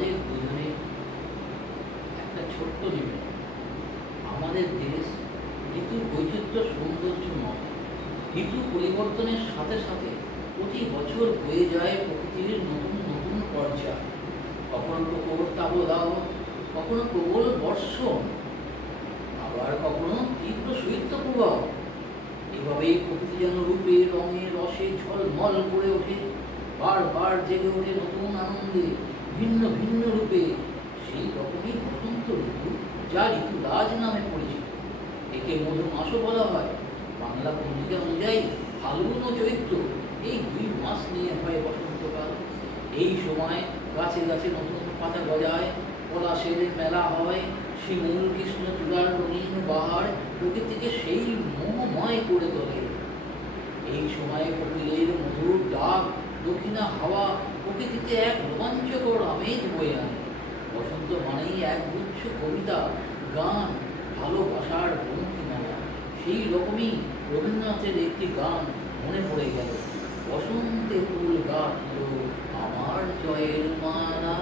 আমাদের দুজনে একটা ছোট্ট জীবন। আমাদের দেশ ঋতুর বৈচিত্র্য সৌন্দর্য নয়, ঋতু পরিবর্তনের সাথে সাথে প্রতি বছর বয়ে যায় প্রকৃতির নতুন নতুন পর্যায়। কখনো প্রখর তাবদাহ, কখনো প্রবল বর্ষণ, আবার কখনো তীব্র শৈত্যপ্রবাহ। এভাবেই প্রকৃতি যেন রূপে রঙে রসে ঝলমল করে ওঠে, বারবার জেগে ওঠে নতুন আনন্দে, ভিন্ন ভিন্ন রূপে। সেই রকমই বসন্ত ঋতু, যা ঋতুরাজ নামে পরিচিত। একে মধু মাসও বলা হয়। বাংলা পঞ্জিকা অনুযায়ী ফাল্গুন ও চৈত্র, এই দুই মাস নিয়ে হয় বসন্তকাল। এই সময় গাছে গাছে নতুন পাতা গজায়, পলাশের মেলা হয়, শিমুল কৃষ্ণচূড়ার রঙিন বাহার প্রকৃতিকে সেই মোহময় করে তোলে। এই সময়ে কোকিলের মধুর ডাক, দক্ষিণা হাওয়া প্রকৃতিতে এক রোমাঞ্চকর আমেজ বয়ে আনে। বসন্ত মানেই একগুচ্ছ কবিতা, গান, ভালোবাসার বঙ্কিমালা। সেই রকমই রবীন্দ্রনাথের একটি গান মনে পড়ে গেল, বসন্তে ফুল গাঁথল আমার জয়ের মালা।